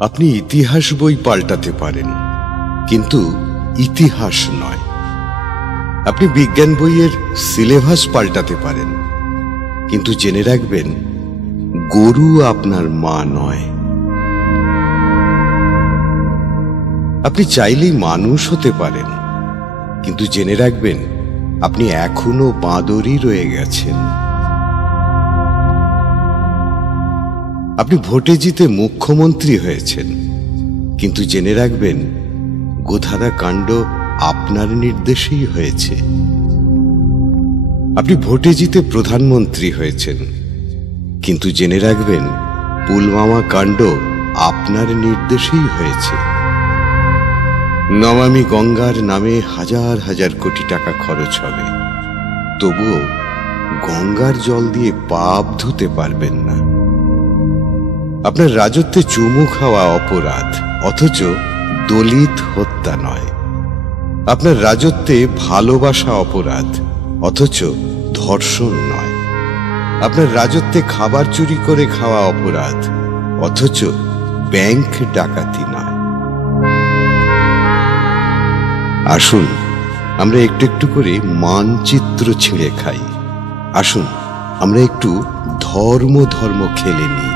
আপনি ইতিহাস বই পাল্টাতে পারেন, কিন্তু ইতিহাস নয়। আপনি বিজ্ঞান বইয়ের সিলেবাস পাল্টাতে পারেন, কিন্তু জেনে রাখবেন গরু আপনার মা নয়। আপনি চাইলেই মানুষ হতে পারেন, কিন্তু জেনে রাখবেন আপনি এখনো বাঁদরই রয়ে গেছেন। আপনি ভোটে জিতে মুখ্যমন্ত্রী হয়েছেন, কিন্তু জেনে রাখবেন গোধারা কাণ্ড আপনার নির্দেশেই হয়েছে। আপনি ভোটে জিতে প্রধানমন্ত্রী হয়েছেন, কিন্তু জেনে রাখবেন পুলওয়ামা কাণ্ড আপনার নির্দেশেই হয়েছে। নমামি গঙ্গার নামে হাজার হাজার কোটি টাকা খরচ হবে, তবুও গঙ্গার জল দিয়ে পাপ ধুতে পারবেন না। আপনার রাজত্বে চুমু খাওয়া অপরাধ, অথচ দলিত হত্যা নয়। আপনার রাজত্বে ভালোবাসা অপরাধ, অথচ ধর্ষণ নয়। আপনার রাজত্বে খাবার চুরি করে খাওয়া অপরাধ, অথচ ব্যাংক ডাকাতি নয়। আসুন আমরা একটু একটু করে মানচিত্র ছিঁড়ে খাই। আসুন আমরা একটু ধর্ম ধর্ম খেলে নিই।